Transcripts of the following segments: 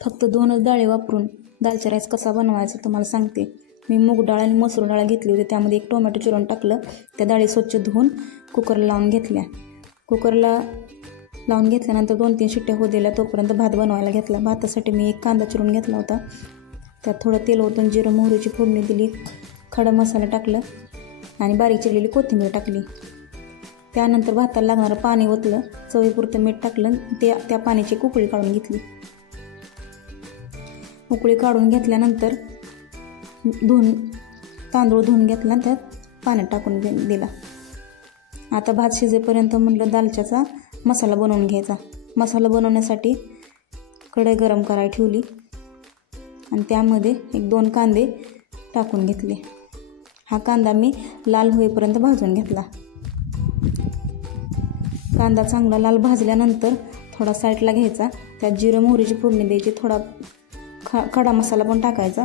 फक्त 2च डाळी वापरून दालचा राईस कसा बनवायचा तुम्हाला सांगते. मी मूग डाळ आणि मसूर डाळ घेतली होती. त्यामध्ये 1 टोमॅटो चिरून टाकलं. त्या डाळी स्वच्छ धुवून कुकरला लावून घेतल्या. कुकरला लावून घेतल्यानंतर 2-3 शिट्ट्या होऊ दिल्या. तोपर्यंत भात बनवायला घेतला. भातासाठी मी 1 कांदा चिरून घेतला होता. त्यात थोडं तेल ओतून जिरं मोहरीची फोडणी दिली. खडा मसाला टाकलं आणि बारीक चिरलेली कोथिंबीर टाकली. त्यानंतर भाताला लागणारं पाणी ओतलं. चवीपुरतं मीठ टाकलं. त्या पाण्याची उकळी काढून घेतली. उकळी काढून घेतल्यानंतर तांदूळ धुवून घेतला. त्यात पाण्यात टाकून दिला. आता भात शिजेपर्यंत म्हटलं दालच्याचा मसाला बनवून घ्यायचा. मसाला बनवण्यासाठी कढई गरम करायला ठेवली आणि त्यामध्ये 1-2 कांदे टाकून घेतले. हा कांदा मी लाल होईपर्यंत भाजून घेतला. कांदा चांगला लाल भाजल्यानंतर थोडा साईडला घ्यायचा. त्यात जिरं मोहरीची फोडणी द्यायची. थोडा खडा मसाला पण टाकायचा.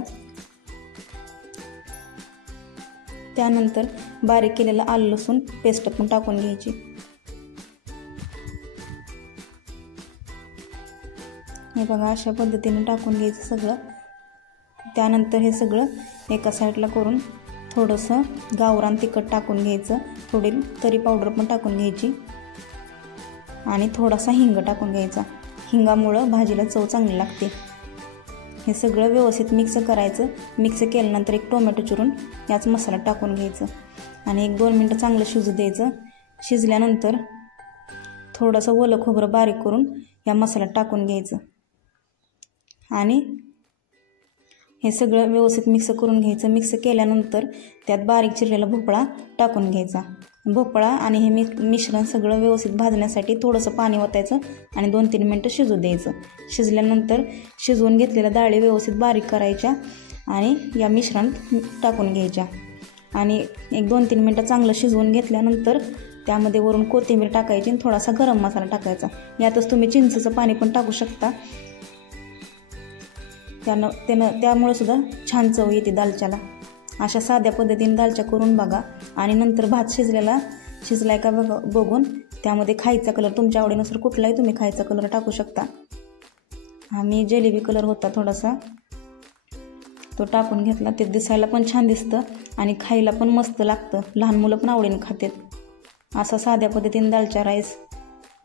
त्यानंतर बारीक केलेलं आलं लसूण पेस्ट पण टाकून घ्यायची. हे बघा अशा पद्धतीने टाकून घ्यायचं सगळं. त्यानंतर हे सगळं एका साईडला करून थोडंसं गावरान तिखट टाकून घ्यायचं. थोडी तरी पावडर पण टाकून घ्यायची आणि थोडासा हिंग टाकून घ्यायचा. हिंगामुळं भाजीला चव चांगली लागते. हे सगळं व्यवस्थित मिक्स करायचं. मिक्स केल्यानंतर 1 टोमॅटो चिरून याच मसाला टाकून घ्यायचं आणि 1-2 मिनटं चांगलं शिजू द्यायचं. शिजल्यानंतर थोडंसं ओलं खोबरं बारीक करून या मसाल्यात टाकून घ्यायचं आणि हे सगळं व्यवस्थित मिक्स करून घ्यायचं. मिक्स केल्यानंतर त्यात बारीक चिरलेला भोपळा टाकून घ्यायचा. भोपळा आणि हे मिश्रण सगळं व्यवस्थित भाजण्यासाठी थोडंसं पाणी ओतायचं आणि 2-3 मिनटं शिजू द्यायचं. शिजल्यानंतर शिजवून घेतलेल्या डाळी व्यवस्थित बारीक करायच्या आणि या मिश्रणात टाकून घ्यायच्या आणि 1-2-3 मिनटं चांगलं शिजवून घेतल्यानंतर त्यामध्ये वरून कोथिंबीर टाकायची आणि थोडासा गरम मसाला टाकायचा. यातच तुम्ही चिंचेचं पाणी पण टाकू शकता. त्यामुळे सुद्धा छान चव येते दालच्याला. अशा साध्या पद्धतीने दालच्या करून बघा आणि नंतर भात शिजलाय का बघून त्यामध्ये खायचा कलर तुमच्या आवडीनुसार कुठलाही तुम्ही खायचा कलर टाकू शकता. आम्ही जिलेबी कलर होता थोडासा तो टाकून घेतला. ते दिसायला पण छान दिसतं आणि खायला पण मस्त लागतं. लहान मुलं पण आवडीने खातात. असा साध्या पद्धतीने दालचा राईस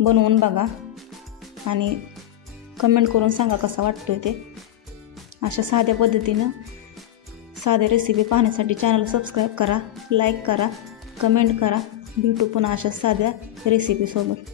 बनवून बघा आणि कमेंट करून सांगा कसा वाटतोय ते. अशा साध्या पद्धतीनं साध्या रेसिपी पाहण्यासाठी चॅनल सबस्क्राईब करा, लाईक करा, कमेंट करा. भेटू पुन्हा अशा साध्या रेसिपीसोबत.